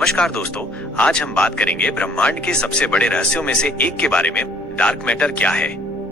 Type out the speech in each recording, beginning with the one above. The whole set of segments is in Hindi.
नमस्कार दोस्तों, आज हम बात करेंगे ब्रह्मांड के सबसे बड़े रहस्यों में से एक के बारे में। डार्क मैटर क्या है?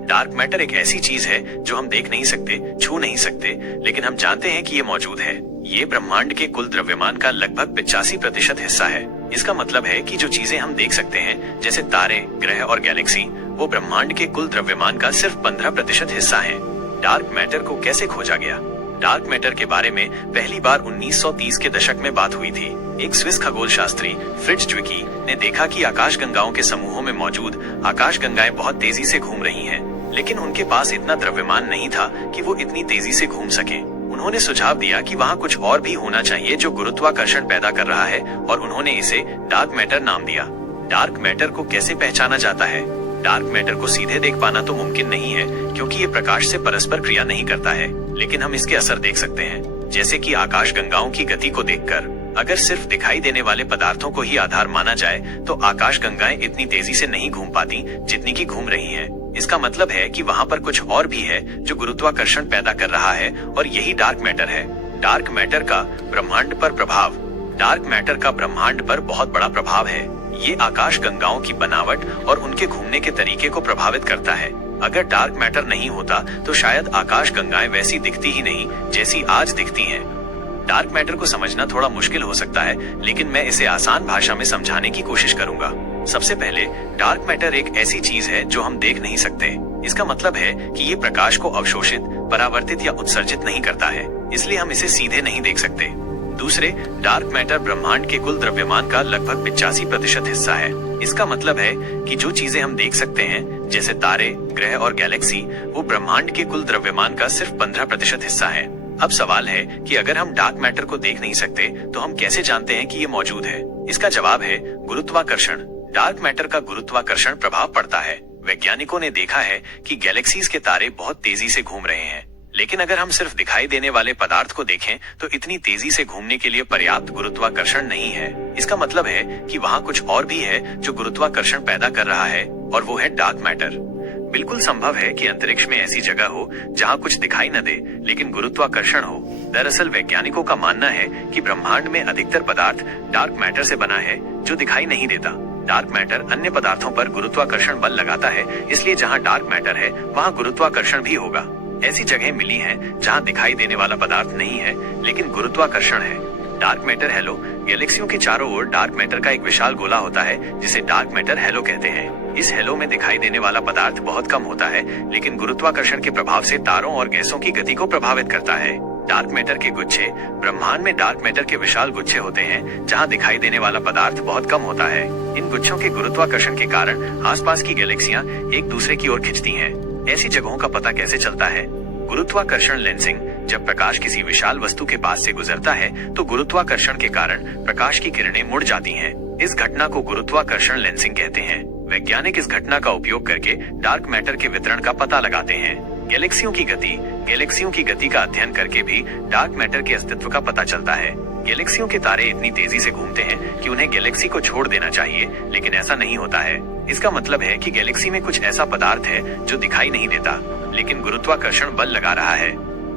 डार्क मैटर एक ऐसी चीज है जो हम देख नहीं सकते, छू नहीं सकते, लेकिन हम जानते हैं कि ये मौजूद है। ये ब्रह्मांड के कुल द्रव्यमान का लगभग 85% हिस्सा है। इसका मतलब है कि जो चीजें हम देख सकते हैं, जैसे तारे, ग्रह और गैलेक्सी, वो ब्रह्मांड के कुल द्रव्यमान का सिर्फ 15% हिस्सा है। डार्क मैटर को कैसे खोजा गया? डार्क मैटर के बारे में पहली बार 1930 के दशक में बात हुई थी। एक स्विस खगोल शास्त्री फ्रिट्ज ज्विकी ने देखा कि आकाशगंगाओं के समूहों में मौजूद आकाशगंगाएं बहुत तेजी से घूम रही हैं, लेकिन उनके पास इतना द्रव्यमान नहीं था कि वो इतनी तेजी से घूम सके। उन्होंने सुझाव दिया कि वहाँ कुछ और भी होना चाहिए जो गुरुत्वाकर्षण पैदा कर रहा है, और उन्होंने इसे डार्क मैटर नाम दिया। डार्क मैटर को कैसे पहचाना जाता है? डार्क मैटर को सीधे देख पाना तो मुमकिन नहीं है, क्योंकि ये प्रकाश से परस्पर क्रिया नहीं करता है, लेकिन हम इसके असर देख सकते हैं, जैसे कि आकाशगंगाओं की गति को देखकर। अगर सिर्फ दिखाई देने वाले पदार्थों को ही आधार माना जाए तो आकाशगंगाएं इतनी तेजी से नहीं घूम पाती जितनी की घूम रही हैं। इसका मतलब है कि वहाँ पर कुछ और भी है जो गुरुत्वाकर्षण पैदा कर रहा है, और यही डार्क मैटर है। डार्क मैटर का ब्रह्मांड पर प्रभाव। डार्क मैटर का ब्रह्मांड पर बहुत बड़ा प्रभाव है। ये आकाश गंगाओं की बनावट और उनके घूमने के तरीके को प्रभावित करता है। अगर डार्क मैटर नहीं होता तो शायद आकाश गंगाएं वैसी दिखती ही नहीं जैसी आज दिखती हैं। डार्क मैटर को समझना थोड़ा मुश्किल हो सकता है, लेकिन मैं इसे आसान भाषा में समझाने की कोशिश करूंगा। सबसे पहले, डार्क मैटर एक ऐसी चीज है जो हम देख नहीं सकते। इसका मतलब है कि ये प्रकाश को अवशोषित, परावर्तित या उत्सर्जित नहीं करता है, इसलिए हम इसे सीधे नहीं देख सकते। दूसरे, डार्क मैटर ब्रह्मांड के कुल द्रव्यमान का लगभग 85% हिस्सा है। इसका मतलब है कि जो चीजें हम देख सकते हैं, जैसे तारे, ग्रह और गैलेक्सी, वो ब्रह्मांड के कुल द्रव्यमान का सिर्फ 15% हिस्सा है। अब सवाल है कि अगर हम डार्क मैटर को देख नहीं सकते तो हम कैसे जानते हैं कि ये मौजूद है? इसका जवाब है गुरुत्वाकर्षण। डार्क मैटर का गुरुत्वाकर्षण प्रभाव पड़ता है। वैज्ञानिकों ने देखा है कि गैलेक्सीज के तारे बहुत तेजी से घूम रहे हैं, लेकिन अगर हम सिर्फ दिखाई देने वाले पदार्थ को देखें तो इतनी तेजी से घूमने के लिए पर्याप्त गुरुत्वाकर्षण नहीं है। इसका मतलब है कि वहाँ कुछ और भी है जो गुरुत्वाकर्षण पैदा कर रहा है, और वो है डार्क मैटर। बिल्कुल संभव है कि अंतरिक्ष में ऐसी जगह हो जहाँ कुछ दिखाई न दे, लेकिन गुरुत्वाकर्षण हो। दरअसल वैज्ञानिकों का मानना है कि ब्रह्मांड में अधिकतर पदार्थ डार्क मैटर से बना है जो दिखाई नहीं देता। डार्क मैटर अन्य पदार्थों पर गुरुत्वाकर्षण बल लगाता है, इसलिए जहाँ डार्क मैटर है वहाँ गुरुत्वाकर्षण भी होगा। ऐसी जगह मिली हैं जहां दिखाई देने वाला पदार्थ नहीं है, लेकिन गुरुत्वाकर्षण है। Dark matter hello. गैलेक्सियों के चारों ओर डार्क मैटर का एक विशाल गोला होता है, जिसे डार्क मैटर हैलो कहते हैं। इस हैलो में दिखाई देने वाला पदार्थ बहुत कम होता है, लेकिन गुरुत्वाकर्षण के प्रभाव से तारों और गैसों की गति को प्रभावित करता है। डार्क मैटर के गुच्छे। ब्रह्मांड में डार्क मैटर के विशाल गुच्छे होते हैं, जहाँ दिखाई देने वाला पदार्थ बहुत कम होता है। इन गुच्छों के गुरुत्वाकर्षण के कारण आसपास की गैलेक्सियां एक दूसरे की ओर खिंचती हैं। ऐसी जगहों का पता कैसे चलता है? गुरुत्वाकर्षण लेंसिंग। जब प्रकाश किसी विशाल वस्तु के पास से गुजरता है तो गुरुत्वाकर्षण के कारण प्रकाश की किरणें मुड़ जाती हैं। इस घटना को गुरुत्वाकर्षण लेंसिंग कहते हैं। वैज्ञानिक इस घटना का उपयोग करके डार्क मैटर के वितरण का पता लगाते हैं। गैलेक्सियों की गति। गैलेक्सियों की गति का अध्ययन करके भी डार्क मैटर के अस्तित्व का पता चलता है। गैलेक्सियों के तारे इतनी तेजी से घूमते हैं कि उन्हें गैलेक्सी को छोड़ देना चाहिए, लेकिन ऐसा नहीं होता है। इसका मतलब है कि गैलेक्सी में कुछ ऐसा पदार्थ है जो दिखाई नहीं देता, लेकिन गुरुत्वाकर्षण बल लगा रहा है।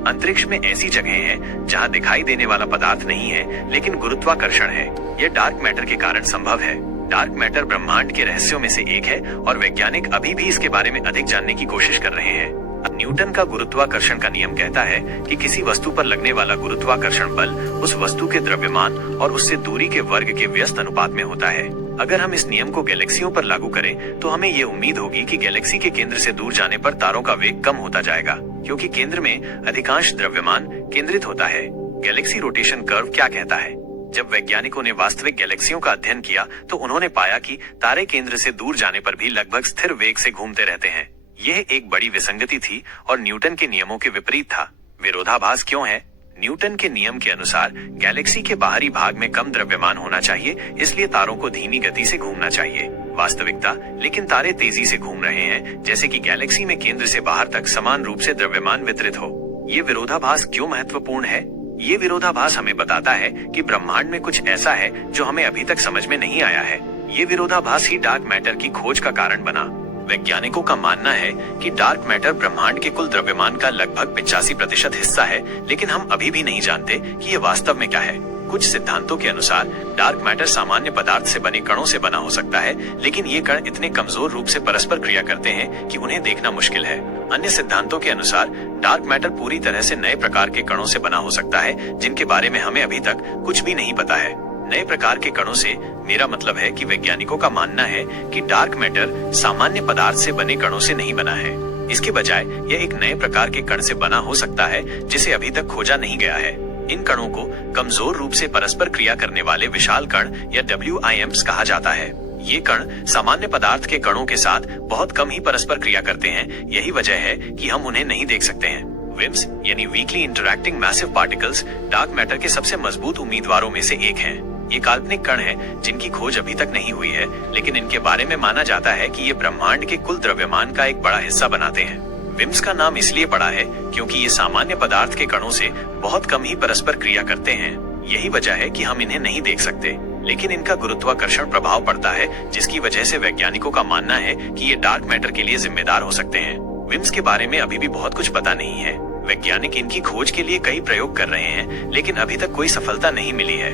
अंतरिक्ष में ऐसी जगह हैं जहां दिखाई देने वाला पदार्थ नहीं है, लेकिन गुरुत्वाकर्षण है। यह डार्क मैटर के कारण संभव है। डार्क मैटर ब्रह्मांड के रहस्यों में से एक है, और वैज्ञानिक अभी भी इसके बारे में अधिक जानने की कोशिश कर रहे हैं। न्यूटन का गुरुत्वाकर्षण का नियम कहता है कि किसी वस्तु पर लगने वाला गुरुत्वाकर्षण बल उस वस्तु के द्रव्यमान और उससे दूरी के वर्ग के व्यस्त अनुपात में होता है। अगर हम इस नियम को गैलेक्सियों पर लागू करें तो हमें ये उम्मीद होगी कि गैलेक्सी के केंद्र से दूर जाने पर तारों का वेग कम होता जाएगा, क्योंकि केंद्र में अधिकांश द्रव्यमान केंद्रित होता है। गैलेक्सी रोटेशन कर्व क्या कहता है? जब वैज्ञानिकों ने वास्तविक गैलेक्सियों का अध्ययन किया तो उन्होंने पाया कि तारे केंद्र से दूर जाने पर भी लगभग स्थिर वेग से घूमते रहते हैं। यह एक बड़ी विसंगति थी और न्यूटन के नियमों के विपरीत था। विरोधाभास क्यों है? न्यूटन के नियम के अनुसार गैलेक्सी के बाहरी भाग में कम द्रव्यमान होना चाहिए, इसलिए तारों को धीमी गति से घूमना चाहिए। वास्तविकता, लेकिन तारे तेजी से घूम रहे हैं, जैसे कि गैलेक्सी में केंद्र से बाहर तक समान रूप से द्रव्यमान वितरित हो। ये विरोधाभास क्यों महत्वपूर्ण है? ये विरोधाभास हमें बताता है कि ब्रह्मांड में कुछ ऐसा है जो हमें अभी तक समझ में नहीं आया है। ये विरोधाभास ही डार्क मैटर की खोज का कारण बना। वैज्ञानिकों का मानना है कि डार्क मैटर ब्रह्मांड के कुल द्रव्यमान का लगभग 85% हिस्सा है, लेकिन हम अभी भी नहीं जानते कि ये वास्तव में क्या है। कुछ सिद्धांतों के अनुसार डार्क मैटर सामान्य पदार्थ से बने कणों से बना हो सकता है, लेकिन ये कण इतने कमजोर रूप से परस्पर क्रिया करते हैं कि उन्हें देखना मुश्किल है। अन्य सिद्धांतों के अनुसार डार्क मैटर पूरी तरह से नए प्रकार के कणों से बना हो सकता है, जिनके बारे में हमें अभी तक कुछ भी नहीं पता है। नए प्रकार के कणों से मेरा मतलब है कि वैज्ञानिकों का मानना है कि डार्क मैटर सामान्य पदार्थ से बने कणों से नहीं बना है। इसके बजाय यह एक नए प्रकार के कण से बना हो सकता है जिसे अभी तक खोजा नहीं गया है। इन कणों को कमजोर रूप से परस्पर क्रिया करने वाले विशाल कण या WIMPs कहा जाता है। ये कण सामान्य पदार्थ के कणों के साथ बहुत कम ही परस्पर क्रिया करते हैं। यही वजह है कि हम उन्हें नहीं देख सकते हैं। विम्स यानी weekly interacting massive particles dark matter के सबसे मजबूत उम्मीदवारों में से एक हैं। ये काल्पनिक कण हैं जिनकी खोज अभी तक नहीं हुई है, लेकिन इनके बारे में माना जाता है कि ये ब्रह्मांड के कुल द्रव्यमान का एक बड़ा हिस्सा बनाते हैं। विम्स का नाम इसलिए पड़ा है क्योंकि ये सामान्य पदार्थ के कणों से बहुत कम ही परस्पर क्रिया करते हैं। यही वजह है कि हम इन्हें नहीं देख सकते, लेकिन इनका गुरुत्वाकर्षण प्रभाव पड़ता है, जिसकी वजह से वैज्ञानिकों का मानना है कि ये डार्क मैटर के लिए जिम्मेदार हो सकते हैं। विम्स के बारे में अभी भी बहुत कुछ पता नहीं है। वैज्ञानिक इनकी खोज के लिए कई प्रयोग कर रहे हैं, लेकिन अभी तक कोई सफलता नहीं मिली है।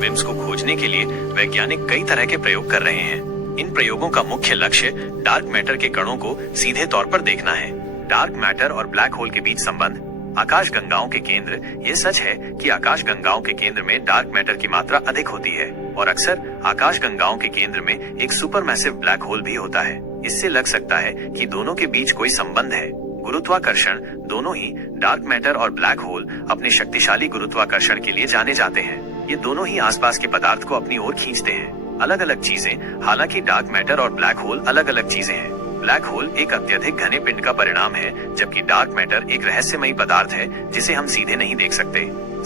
विम्स को खोजने के लिए वैज्ञानिक कई तरह के प्रयोग कर रहे हैं। इन प्रयोगों का मुख्य लक्ष्य डार्क मैटर के कणों को सीधे तौर पर देखना है। डार्क मैटर और ब्लैक होल के बीच संबंध। आकाश गंगाओं के केंद्र। ये सच है कि आकाश गंगाओं के केंद्र में डार्क मैटर की मात्रा अधिक होती है और अक्सर आकाश गंगाओं के केंद्र में एक सुपरमैसिव ब्लैक होल भी होता है। इससे लग सकता है कि दोनों के बीच कोई संबंध है। गुरुत्वाकर्षण। दोनों ही डार्क मैटर और ब्लैक होल अपने शक्तिशाली गुरुत्वाकर्षण के लिए जाने जाते हैं। ये दोनों ही आसपास के पदार्थ को अपनी ओर खींचते हैं। अलग अलग चीजें। हालांकि डार्क मैटर और ब्लैक होल अलग अलग चीजें हैं। ब्लैक होल एक अत्यधिक घने पिंड का परिणाम है, जबकि डार्क मैटर एक रहस्यमयी पदार्थ है जिसे हम सीधे नहीं देख सकते।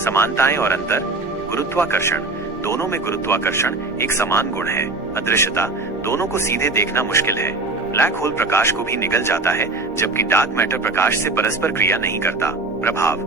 समानताएं और अंतर। गुरुत्वाकर्षण। दोनों में गुरुत्वाकर्षण एक समान गुण है। अदृश्यता। दोनों को सीधे देखना मुश्किल है। ब्लैक होल प्रकाश को भी निगल जाता है, जबकि डार्क मैटर प्रकाश से परस्पर क्रिया नहीं करता। प्रभाव।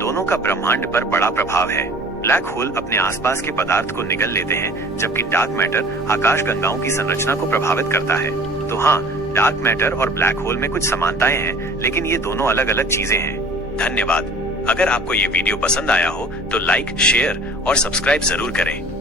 दोनों का ब्रह्मांड पर बड़ा प्रभाव है। ब्लैक होल अपने आसपास के पदार्थ को निगल लेते हैं, जबकि डार्क मैटर आकाश गंगाओं की संरचना को प्रभावित करता है। तो हाँ, डार्क मैटर और ब्लैक होल में कुछ समानताएं हैं, लेकिन ये दोनों अलग अलग चीजें हैं। धन्यवाद। अगर आपको ये वीडियो पसंद आया हो तो लाइक, शेयर और सब्सक्राइब जरूर करें।